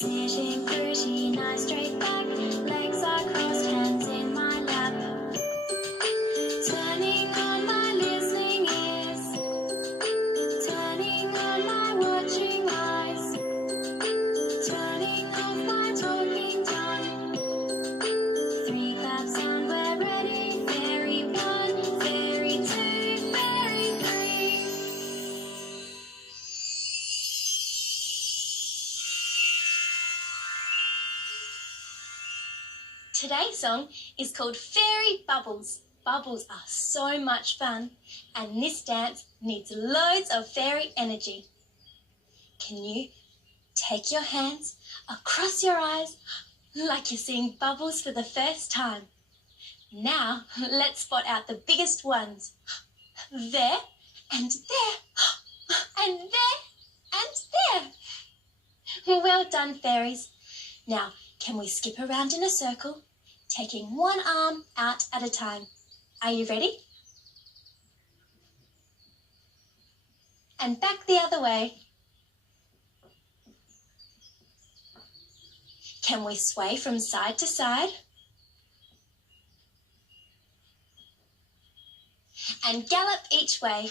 Sitting pretty nice, straight back, legs are crossed, hands in my lap. Turning on my listening ears, turning on my watching eyes, turning off my talking tongue. 3 claps and we're ready. Fairy 1, Fairy 2, Fairy 3. Today's song is called Fairy Bubbles. Bubbles are so much fun, and this dance needs loads of fairy energy. Can you take your hands across your eyes like you're seeing bubbles for the first time? Now, let's spot out the biggest ones. There, and there, and there, and there. Well done, fairies. Now, can we skip around in a circle, taking one arm out at a time? Are you ready? And back the other way. Can we sway from side to side? And gallop each way.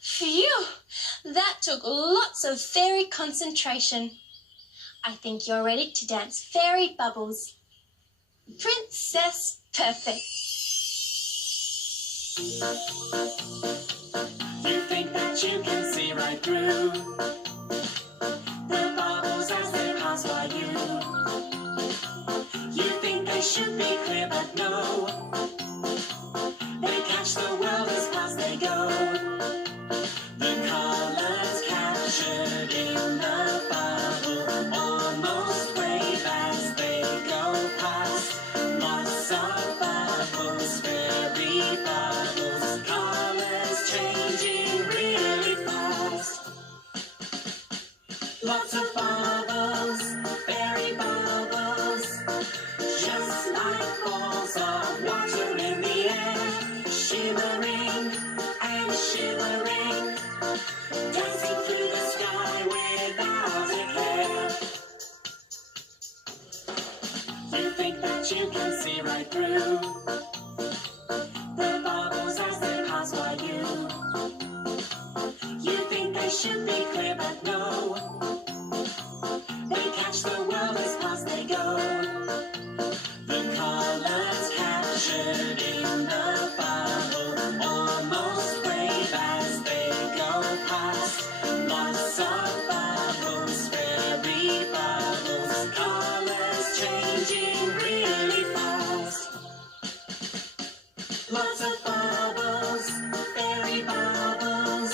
Phew! That took lots of fairy concentration. I think you're ready to dance Fairy Bubbles. Princess Perfect. You think that you can see right through the bubbles as they pass by you. You think they should be clear, but no. They catch the world as fast they go. The colors captured in the bubble almost wave as they go past. Lots of bubbles, fairy bubbles, colors changing really fast. Lots of bubbles, fairy bubbles, just like balls of water in the air, shimmering and shivering, dancing through the sky without a care. You think that you can see right through the bubbles as they pass by you. You think they should be clear, but no. They catch the world as fast they go. The colors captured in the bubble almost wave as they go past. Lots of bubbles, fairy bubbles, colors changing really fast. Lots of bubbles, fairy bubbles,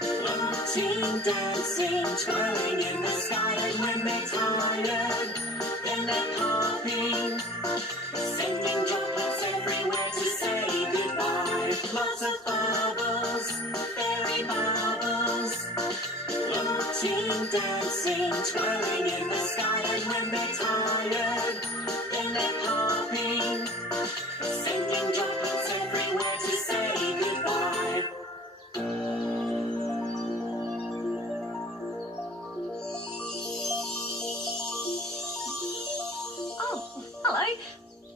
floating, dancing, twirling in the sky. And when they're tired, then they're popping, sending droplets everywhere to say goodbye. Lots of bubbles, fairy bubbles, floating, dancing, twirling in the sky. And when they're tired, then they're popping, sending droplets everywhere to say goodbye. Oh, hello.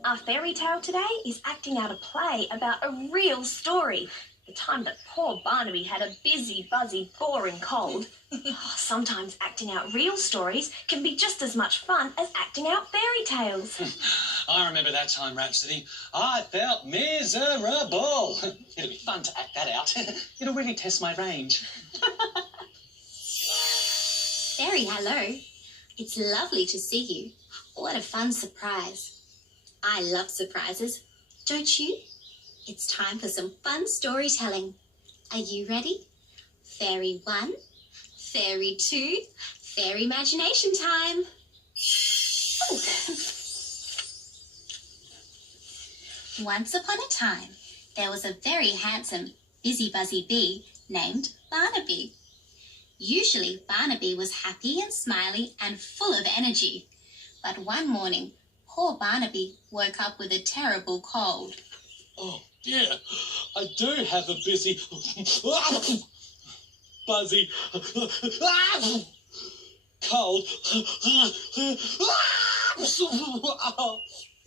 Our fairy tale today is acting out a play about a real story. The time that poor Barnaby had a busy, buzzy, boring cold. Sometimes acting out real stories can be just as much fun as acting out fairy tales. I remember that time, Rhapsody. I felt miserable. It'll be fun to act that out. It'll really test my range. Fairy, hello. It's lovely to see you. What a fun surprise. I love surprises, don't you? It's time for some fun storytelling. Are you ready? Fairy 1, Fairy 2, Fairy imagination time. Oh. Once upon a time, there was a very handsome, busy-buzzy bee named Barnaby. Usually, Barnaby was happy and smiley and full of energy. But one morning, poor Barnaby woke up with a terrible cold. Oh, dear. I do have a busy... buzzy, cold.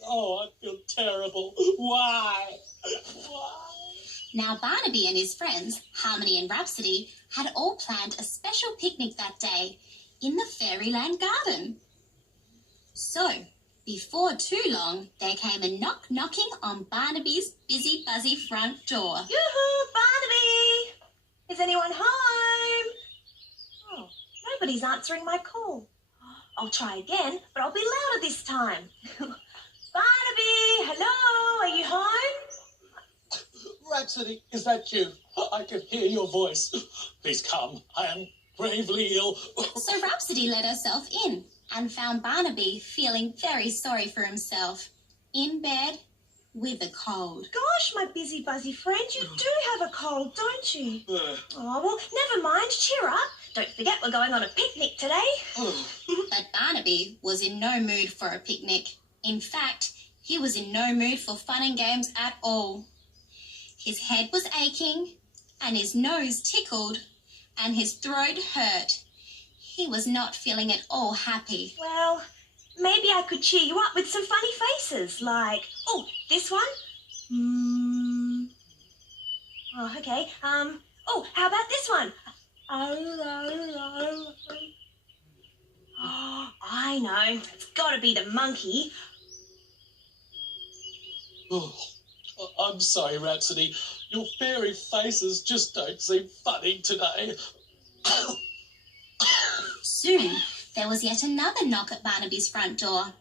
Oh, I feel terrible. Why? Now Barnaby and his friends, Harmony and Rhapsody, had all planned a special picnic that day in the Fairyland garden. So, before too long, there came a knocking on Barnaby's busy, buzzy front door. Yoo-hoo, Barnaby! Is anyone home? Oh, nobody's answering my call. I'll try again, but I'll be louder this time. Barnaby, hello, are you home? Rhapsody, is that you? I can hear your voice. Please come. I am gravely ill. So Rhapsody let herself in and found Barnaby feeling very sorry for himself, in bed with a cold. Gosh, my busy, buzzy friend, you do have a cold, don't you? Oh, well, never mind, cheer up. Don't forget we're going on a picnic today. But Barnaby was in no mood for a picnic. In fact, he was in no mood for fun and games at all. His head was aching, and his nose tickled, and his throat hurt. He was not feeling at all happy. Well, maybe I could cheer you up with some funny faces, like, oh, this one? Oh, okay. Oh, how about this one? Oh, I know. It's got to be the monkey. Oh, I'm sorry, Rhapsody. Your fairy faces just don't seem funny today. Soon, there was yet another knock at Barnaby's front door.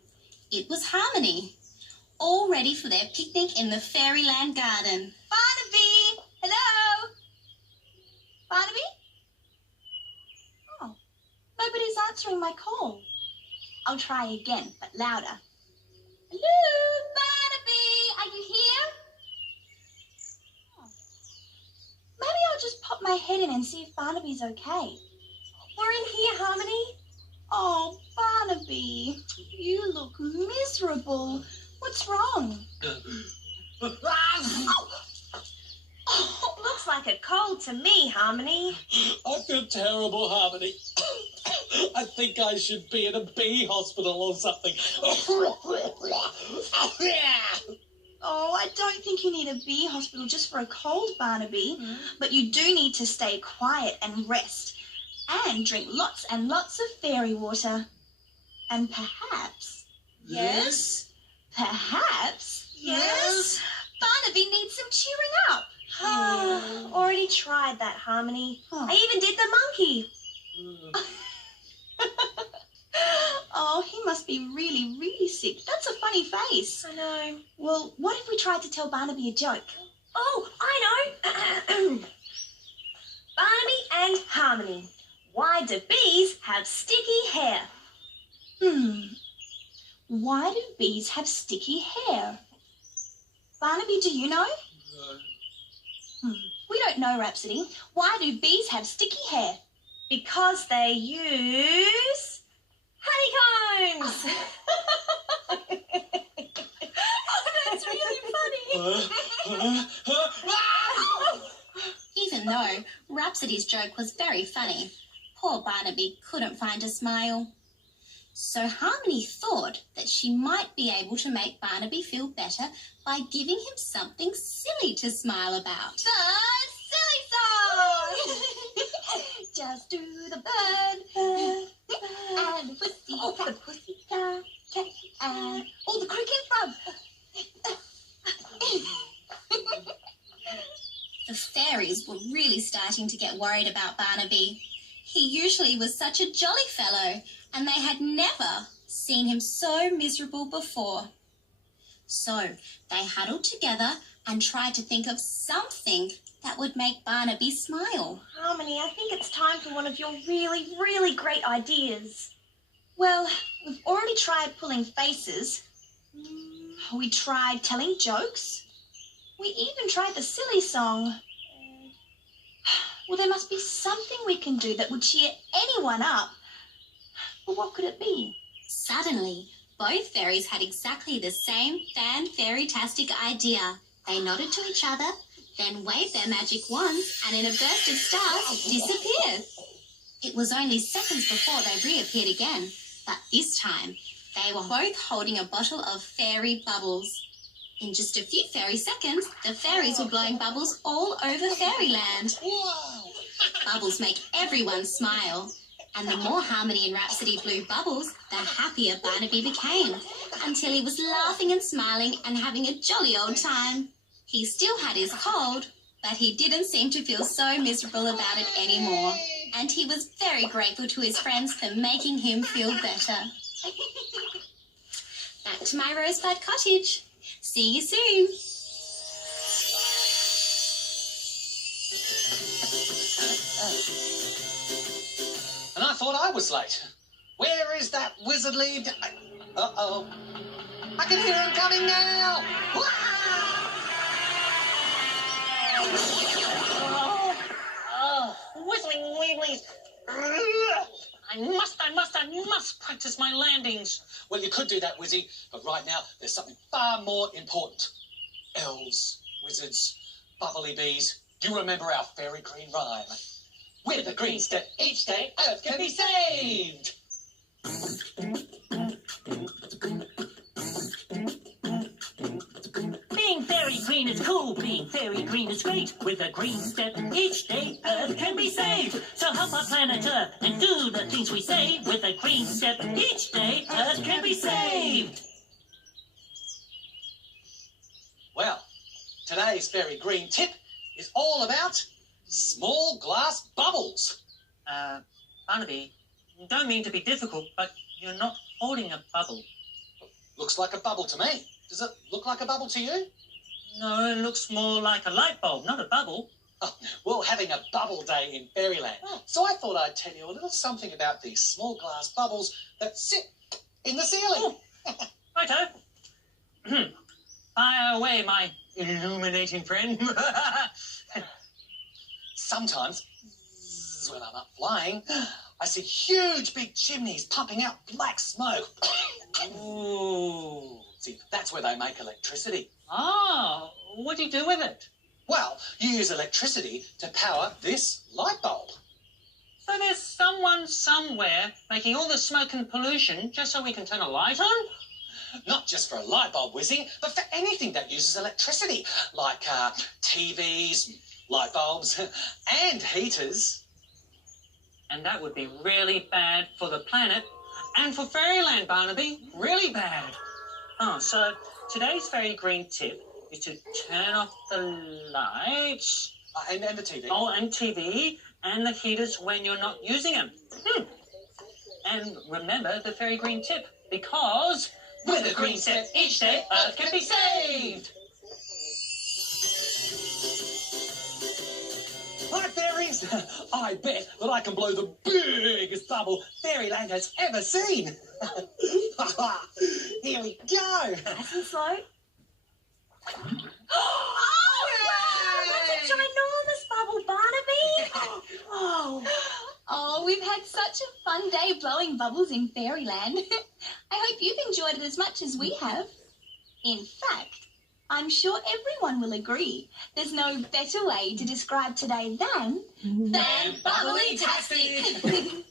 It was Harmony, all ready for their picnic in the Fairyland garden. Barnaby! Hello? Barnaby? Oh, nobody's answering my call. I'll try again, but louder. Hello, Barnaby? Are you here? Oh. Maybe I'll just pop my head in and see if Barnaby's okay. We're in here, Harmony. Oh, Barnaby, you look miserable. What's wrong? Oh, looks like a cold to me, Harmony. I feel terrible, Harmony. I think I should be in a bee hospital or something. Oh, I don't think you need a bee hospital just for a cold, Barnaby. But you do need to stay quiet and rest. And drink lots and lots of fairy water. And perhaps... Yes? Perhaps... Yes? Barnaby needs some cheering up. Already tried that, Harmony. Oh. I even did the monkey. Oh, he must be really, really sick. That's a funny face. I know. Well, what if we tried to tell Barnaby a joke? Oh, I know. Barnaby and Harmony. Why do bees have sticky hair? Why do bees have sticky hair? Barnaby, do you know? We don't know, Rhapsody. Why do bees have sticky hair? Because they use honeycombs. Oh, that's really funny. Even though Rhapsody's joke was very funny, poor Barnaby couldn't find a smile. So Harmony thought that she might be able to make Barnaby feel better by giving him something silly to smile about. The silly song! Just do the bird, and the pussy cat, and the cricket frog. The fairies were really starting to get worried about Barnaby. He usually was such a jolly fellow, and they had never seen him so miserable before. So they huddled together and tried to think of something that would make Barnaby smile. Harmony, I think it's time for one of your really, really great ideas. Well, we've already tried pulling faces. We tried telling jokes. We even tried the silly song. Well, there must be something we can do that would cheer anyone up. But what could it be? Suddenly, both fairies had exactly the same fan-fairy-tastic idea. They nodded to each other then wave their magic wands and in a burst of stars disappear. It was only seconds before they reappeared again, but this time they were both holding a bottle of fairy bubbles. In just a few fairy seconds, the fairies were blowing bubbles all over Fairyland. Bubbles make everyone smile, and the more Harmony and Rhapsody blew bubbles, the happier Barnaby became, until he was laughing and smiling and having a jolly old time. He still had his cold, but he didn't seem to feel so miserable about it anymore, and he was very grateful to his friends for making him feel better. Back to my Rosebud Cottage. See you soon. And I thought I was late. Where is that wizard lead? Uh-oh. I can hear him coming now! Whistling weeblies. I must practice my landings. Well, you could do that, Wizzy, but right now there's something far more important. Elves, wizards, bubbly bees. Do you remember our fairy green rhyme? With a green step each day, Earth can be saved! Being fairy green is cool, being fairy green is great. With a green step each day, Earth can be saved. So help our planet Earth and do the things we say. With a green step each day, Earth can be saved. Well, today's fairy green tip is all about small glass bubbles. Barnaby, don't mean to be difficult, but you're not holding a bubble. Looks like a bubble to me. Does it look like a bubble to you? No, it looks more like a light bulb, not a bubble. Oh, we're having a bubble day in Fairyland. So I thought I'd tell you a little something about these small glass bubbles that sit in the ceiling. Righto. Fire away, my illuminating friend. Sometimes, when I'm up flying, I see huge big chimneys pumping out black smoke. Ooh. See, that's where they make electricity. Oh, what do you do with it? Well, you use electricity to power this light bulb. So there's someone somewhere making all the smoke and pollution just so we can turn a light on? Not just for a light bulb, Wizzy, but for anything that uses electricity, like TVs, light bulbs, and heaters. And that would be really bad for the planet and for Fairyland, Barnaby. Really bad. Oh, so today's fairy green tip is to turn off the lights. And the TV. Oh, and TV and the heaters when you're not using them. And remember the fairy green tip, because with a green step each day, Earth can be saved. Hi, fairies! I bet that I can blow the biggest bubble Fairyland has ever seen. Here we go. Nice and slow. That's a ginormous bubble, Barnaby. Oh, we've had such a fun day blowing bubbles in Fairyland. I hope you've enjoyed it as much as we have. In fact, I'm sure everyone will agree there's no better way to describe today than bubbly-tastic.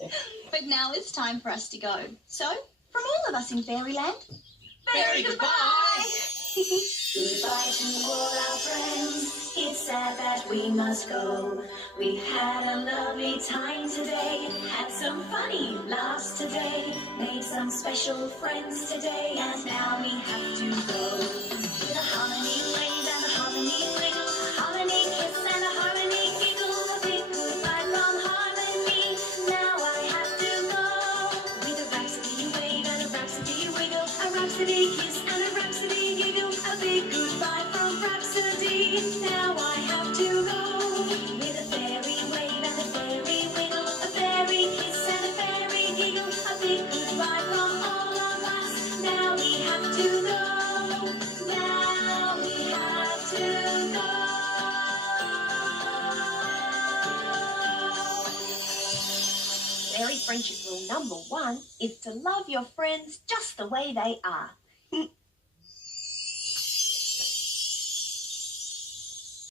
But now it's time for us to go. So, from all of us in Fairyland, Fairy goodbye. Goodbye to all our friends. It's sad that we must go. We've had a lovely time today. Had some funny laughs today. Made some special friends today. And now we have to go. With a harmony wave and a harmony wiggle. A harmony kiss and a harmony giggle. A big goodbye from harmony. Now I have to go. With a rhapsody wave and a rhapsody wiggle. A rhapsody kiss and a rhapsody giggle. A big goodbye from Rhapsody. Now I have to go. With a fairy wave and a fairy wiggle. A fairy kiss and a fairy giggle. A big goodbye from all of us. Now we have to go. Now we have to go. Fairy friendship rule number 1 is to love your friends just the way they are.